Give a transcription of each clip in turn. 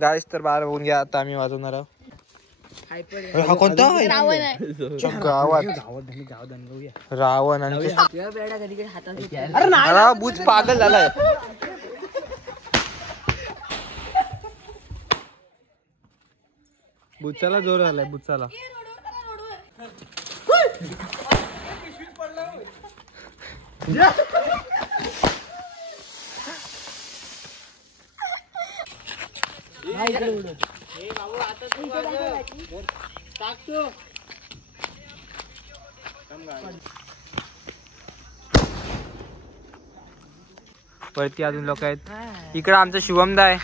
गाईस तर 12 होऊन घ्या. आता आम्ही वाजवणार आहोत. हा कोणता रावण आणि बुज पागल झालाय. बुचाला जोर आलाय. बुचाला वरती अजून लोक आहेत. इकडं आमचं शिवमदा आहे.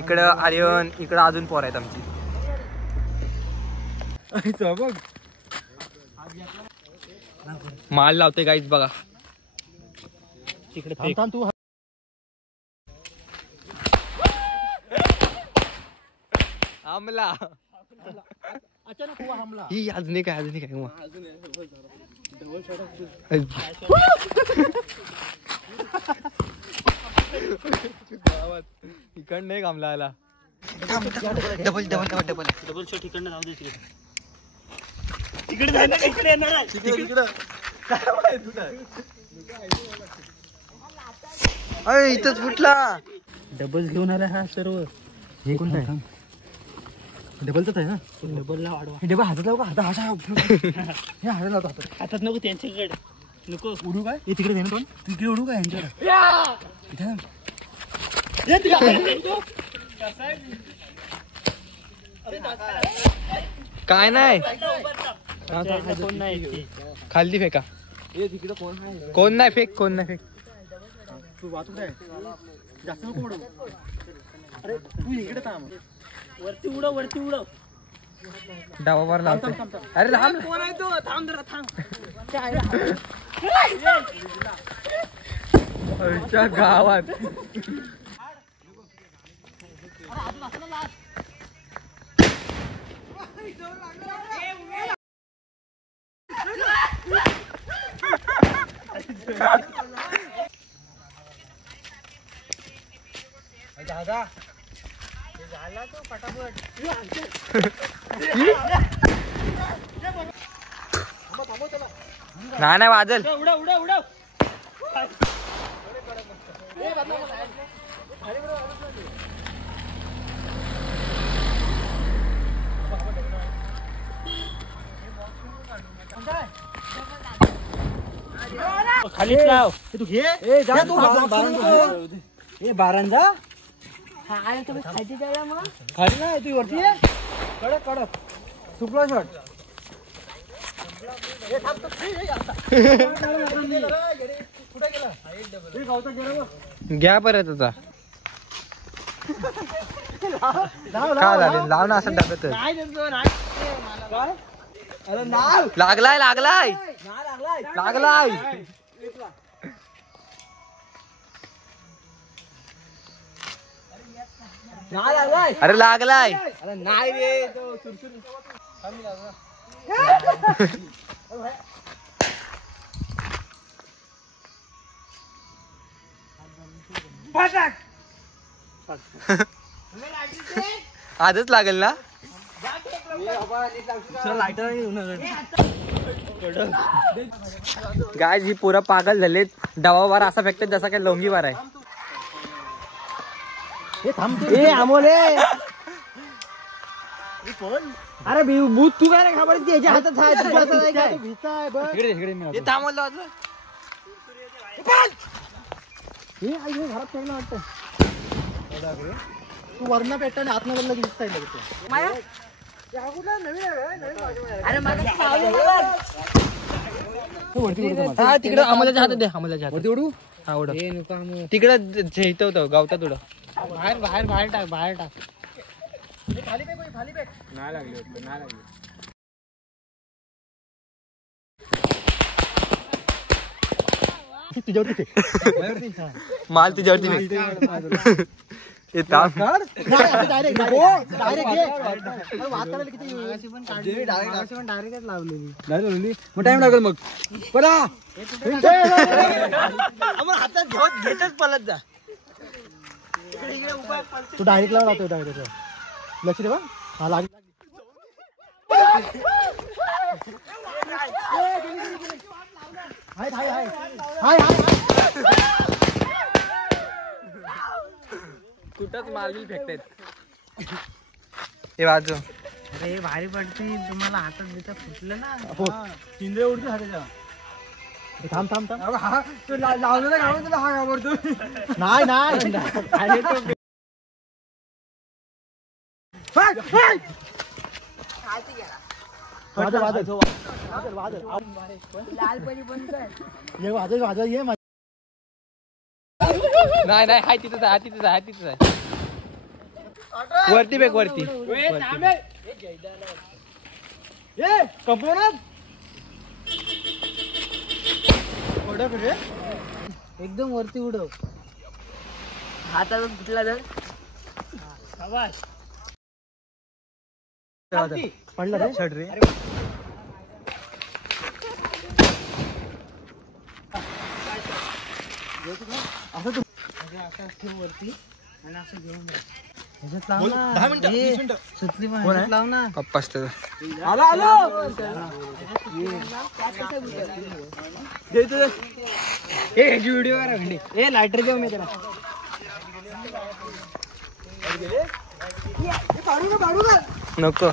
इकडं आर्यन. इकडं अजून पोर आहेत आमची. माल लावते गाईज बघा. तिकडे तू हमला अचानक हुआ हमला. ही अजून काय इकडं नाही हमला आला. डबल शॉट इकडनं जाऊ दे. तिकडे जाय ना. इकडे येणार. अरे इथंच फुटला. डबल घेऊन आला हा सर्व. हे कोणता आहे? डबलच आहे ना. डबलला वाढवा. डबल हातात लावू का? हातात लावतो. हातात नको त्यांच्याकडे. नको उडू काय? हे तिकडे पण तिकडे उडू काय यांच्याकडे? काय नाही. खाली फेका. कोण नाही फेक. तू वाचू काय? जास्त नको उडू. अरे तू इकडे थांब. वरती उडव. डावावर लावतो. अरे थांब. कोण आहे तो? थांब जरा थांब. गावात दादा झाला तो फटाफट. नाही वाजल. उडव. खाली लाव. तू घे. बारांजा खाली नाही. तू वरती ये. कडक सुपला शॉट. घ्या परत आता. लाव ना असं टाकत. लागलाय. अरे लागलाय. अरे नाही रे. तो आजच लागेल ना. गाय जी पुरा पागल झालेत. डावावर असा फेकतात जसा काय लोंगीवार आहे. अरे बूथ तू काय खबर. त्याच्या हातात घरात ठेवलं वाटतं. तू वर्ण पेटा आणि आतनं बोलला की दिसता येईल. तिकडे आम्हाला हातात दे. आम्हाला उडू. हा उडव. तिकडं झेलतो गावतात. उडव. बाहेर टाक. नाही लागली. तुझ्यावरती माल तुझ्यावरती टाइम लागेल. मग हातात घेतच पलत जा. तू डायरेक्ट लावून लावतो डायरेक्ट लक्ष दे बा हा लाग हाय हाय हाय हाय कुठंच माल फेकतायत हे वाजव. अरे भारी पडते तुम्हाला हातात बितात फुटलं ना चिंद्रे उडते हाताच्या. थांब थांब थांब हा तू लावलेला घाबरतो तुला हा घाबरतो नाही नाही अरे तो वादळ वादळ वादळ वादळ लालपरी पण ये वादळ वादळ ये नाही नाही हाय तिथंच आहे तिथंच आहे तिथंच आहे वरती बेक वरती कंपोनर उडव रे एकदम वरती उडव हातात फुटला तर शाबाश पडला रे छड रे असं तू असं वरती आणि असं घेऊन ह्याच्यात लाव ना 10 मिनिटं 20 मिनिटं सुतली पण ह्याच्यात लाव ना पप्पाच तर आलो आलो ए व्हिडिओ करा ए लायटर देऊ मी त्याला नको